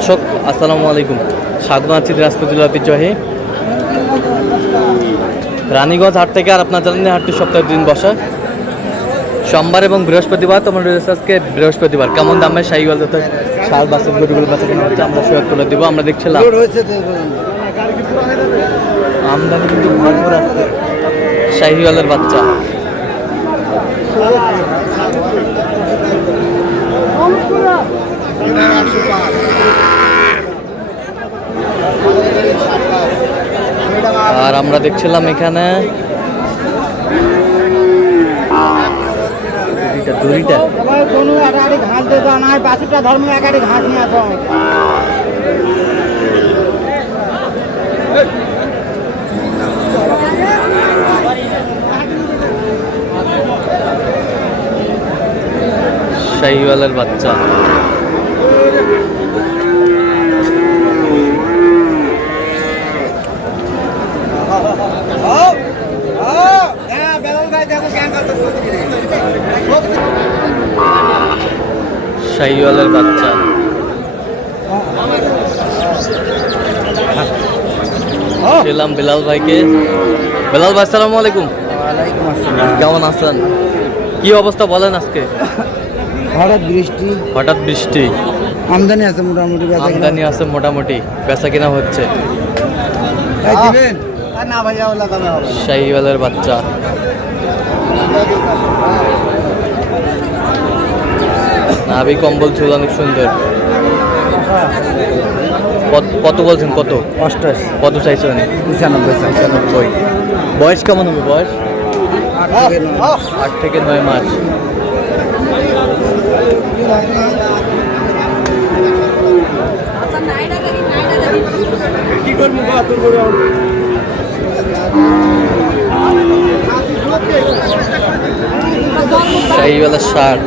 দর্শক আসসালামু আলাইকুম, স্বাগত আছি দিনাজপুর জেলার ঐতিহ্যবাহী রানীগঞ্জ হাট থেকে। আর আপনার জানেন হাটটি সপ্তাহে দিন বসে সোমবার এবং বৃহস্পতিবার। তোমার রয়েছে আজকে বৃহস্পতিবার। কেমন দামে শাহিওয়াল যত শাল বাসের গরুগুলো বাচ্চা কেনা হচ্ছে আমরা সবাই তুলে দেবো। আমরা দেখছিলাম আমদানি কিন্তু ভরপুর আসছে শাহিওয়ালের বাচ্চা। আর আমরা দেখছিলাম এখানে দড়িটা ঘাস দিয়ে দেওয়া নয়, 5টা ধর্ম একাডি ঘাস নিয়ে আসো। শাহিওয়ালের বাচ্চা শাহিওয়ালের বাচ্চা। ছিলাম বিলাল ভাইকে। বিলাল ভাই আসসালামু আলাইকুম। কেমন আছেন? কি অবস্থা বলেন আজকে? হঠাৎ বৃষ্টি, আমদানি আছে মোটামুটি, আমদানি আছে মোটামুটি, বেচা কিনা হচ্ছে। শাহিওয়ালের বাচ্চা নাভি কম্বল ছিল অনেক সুন্দর। কত বলছেন? কত? 88। কত চাইছেন? 95। বয়স কেমন হবে? বয়স 8 থেকে 9 মাস। শাহিওয়ালের শার্ট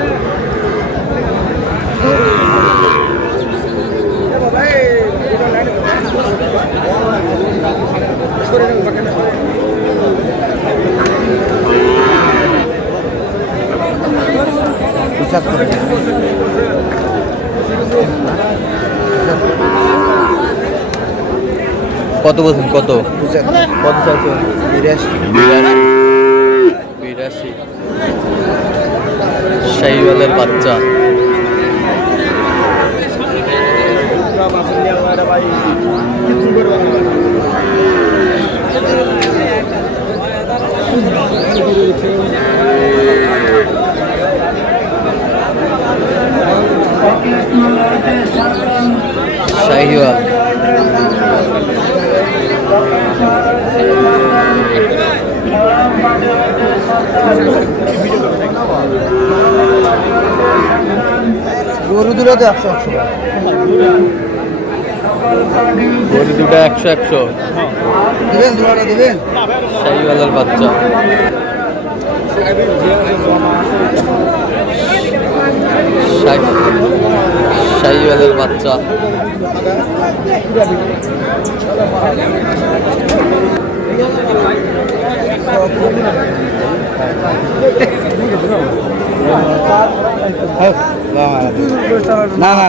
কত বলছেন? কত কত চাইছেন? 82। শাহিওয়ালের বাচ্চা শাহিওয়াল গরু দুটো তো 100 গরু দুটো 100 দিবেন, দুটো দিবেন। শাহিওয়ালের বাচ্চা শাহিওয়ালের বাচ্চা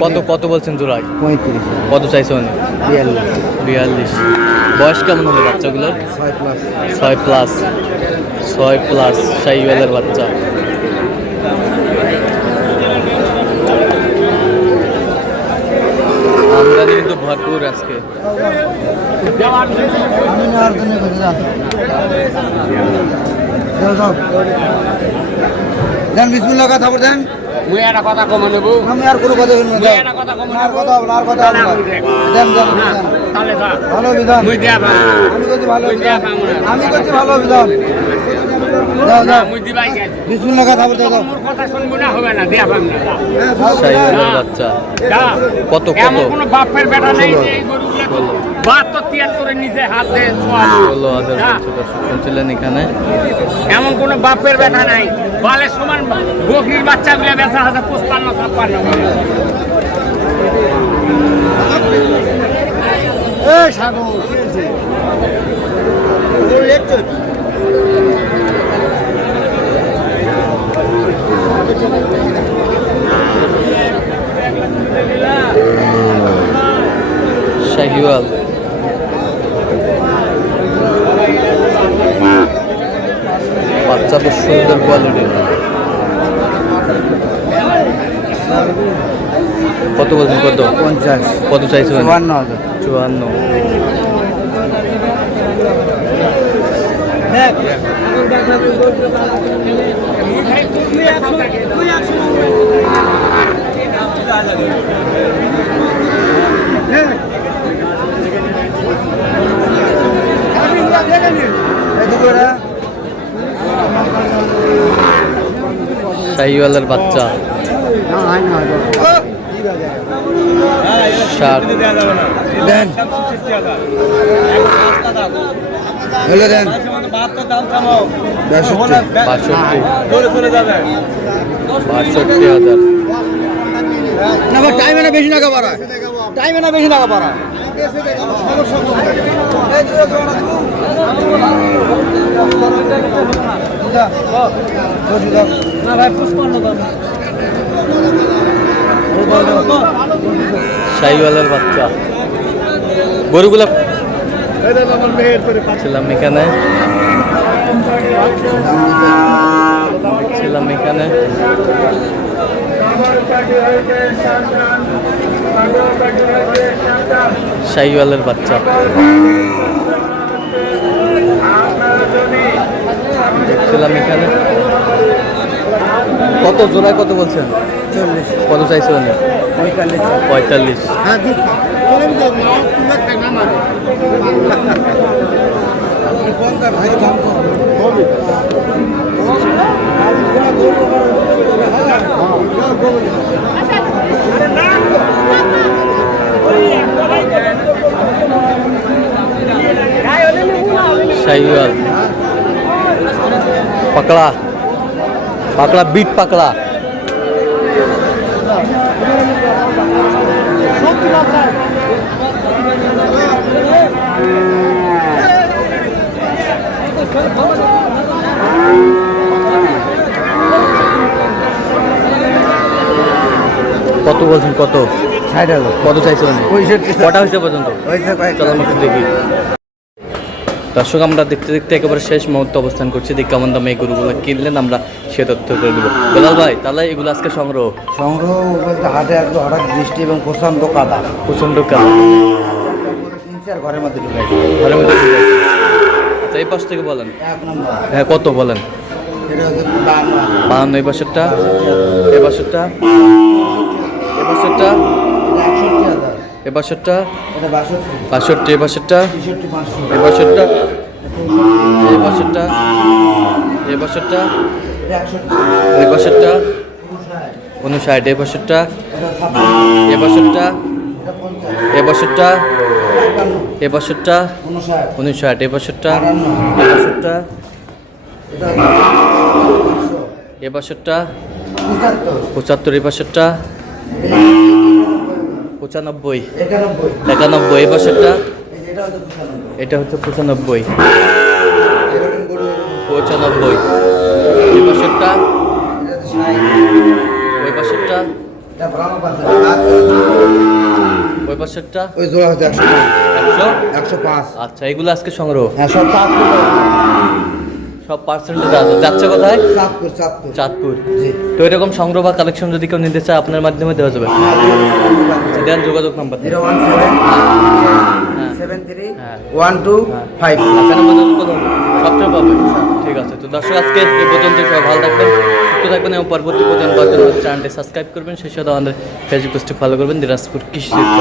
কত কত বলছেন জোড়াই? 35। কত চাইছেন? 42। বয়স কেমন হবে বাচ্চাগুলোর? 6+। 6+ শাহিওয়ালের বাচ্চা। আমদানি কিন্তু ভরপুর আজকে। দেন বিসমিল্লাহ, কথা দেন। মুই একটা কথা কমে নেব। আমি আর কোনো কথা বলবো না। একটা কথা কমে আর নেব। কথা বলবো, আর কথা বলবো। দেন দেন দেন। তাহলে যা। ভালো বিধান। মুই দিয়া পাম। আমি করছি ভালো মুই দিয়া বিধান। পাম না। আমি করছি ভালো বিধান। দাও দাও। মুই দিবাই গেছি। বিসমিল্লাহ, কথা বলতে দাও। মোর কথা শুনবো না, হবে না, দিয়া পাম না। শাহিওয়ালের বাচ্চা যা। কত এমন কোনো বাপের বেটা নেই যে এই গরুগুলো 72-73 নিচে হাত দিয়ে ছোঁয়াবো। 16,000 যা। শুনছিলেন এখানে। এমন কোনো বাপের বেটা নাই বালের সমান বকরির বাচ্চাগুলো বেচা আছে 55-56। এই সাগর কি আছে? ওর লেকচার কি? শাহিওয়াল। বাচ্চা বেশ সুন্দর কোয়ালিটির। কত বলছেন? কত? 50 কত চাইছেন? 52,000 54। শাহিওয়ালের বাচ্চা 60। দেন হলো দেন 62,000। না ভাই টাইমে না বেশি টাকা বাড়া টাইমে না বেশি টাকা বাড়া না ভাই 55 শাহিওয়ালের বাচ্চা। গরুগুলা ছিলাম এখানে, ছিলাম এখানে। শাহিওয়ালের বাচ্চা দেখছিলাম এখানে। কত জোড়ায় কত বলছেন? 40 কত চাইছেন? 45। হ্যাঁ দিন ভাই দাম শাহিওয়াল पकड़ा पकड़ा बीट पकड़ा। কত বলছেন? কত? 60,000 কত চাইছেন? 65 কটা হয়েছে পর্যন্ত? হয়েছে কয়েক চলো আমরা একটু দেখি। দর্শক আমরা দেখতে দেখতে একেবারে শেষ মুহূর্তে অবস্থান করছি। দেখি কেমন দামে এই গরুগুলো কিনলেন আমরা সে তথ্য করে দেবো। বেলাল ভাই তাহলে এগুলো আজকে সংগ্রহ বলতে হাটে আসলো হঠাৎ বৃষ্টি এবং প্রচন্ড কাদা প্রচণ্ড কালো কিনছে আর ঘরের মধ্যে ঢুকাইছে ঘরের মধ্যে ঢুকে গেছে। আচ্ছা এই পাশ থেকে বলেন। 1 নম্বর হ্যাঁ কত বলেন? এটা হচ্ছে 52 52। এই পাশেরটা? এ পাশেরটা? এ পাশেরটা? 61,000 এ পাশেরটা? এটা 62 65। এ পাশেরটা? 63,500 এ পাশেরটা? এ পাশেরটা? এ পাশেরটা? এটা 61 এ পাশেরটা? 59 59। এ পাশেরটা? এটা 56 এ পাশেরটা? এটা 50 এ পাশেরটা? 51 এ পাশেরটা? 59 59। এ পাশেরটা? 58 এ পাশেরটা? এটা এ পাশেরটা? 75 75। এ পাশেরটা? 95। 91 91। এ পাশেরটা? এটা হচ্ছে 95 এটা হচ্ছে 95। এরকম গরু 95। এই পাশেরটা? এটা হচ্ছে 60 ওই পাশেরটা? এটা ব্রাহ্মণ পাশে ওই পাশেরটা? ওই জোড়া হচ্ছে 100। 105 আচ্ছা এগুলো আজকে সংগ্রহ হ্যাঁ সব চাঁদপুর সব পার্সেন্টেজ আছে। যাচ্ছে কোথায়? চাঁদপুর চাঁদপুর চাঁদপুর। জি তো এরকম সংগ্রহ বা কালেকশন যদি কেউ নিতে চায় আপনার মাধ্যমে দেওয়া যাবে। দেন যোগাযোগ নাম্বার দেন। 017 হ্যাঁ। 73 12 আচ্ছা নাম্বার সবচেয়ে পাবে। ঠিক আছে তো দর্শক আজকে এই পর্যন্ত সবাই ভালো থাকবেন সুস্থ থাকবেন এবং পরবর্তী পর্যন্ত চ্যানেলটি সাবস্ক্রাইব করবেন সেই সাথে আমাদের ফেসবুক পেজটি ফলো করবেন দিনাজপুর কৃষি চিত্র।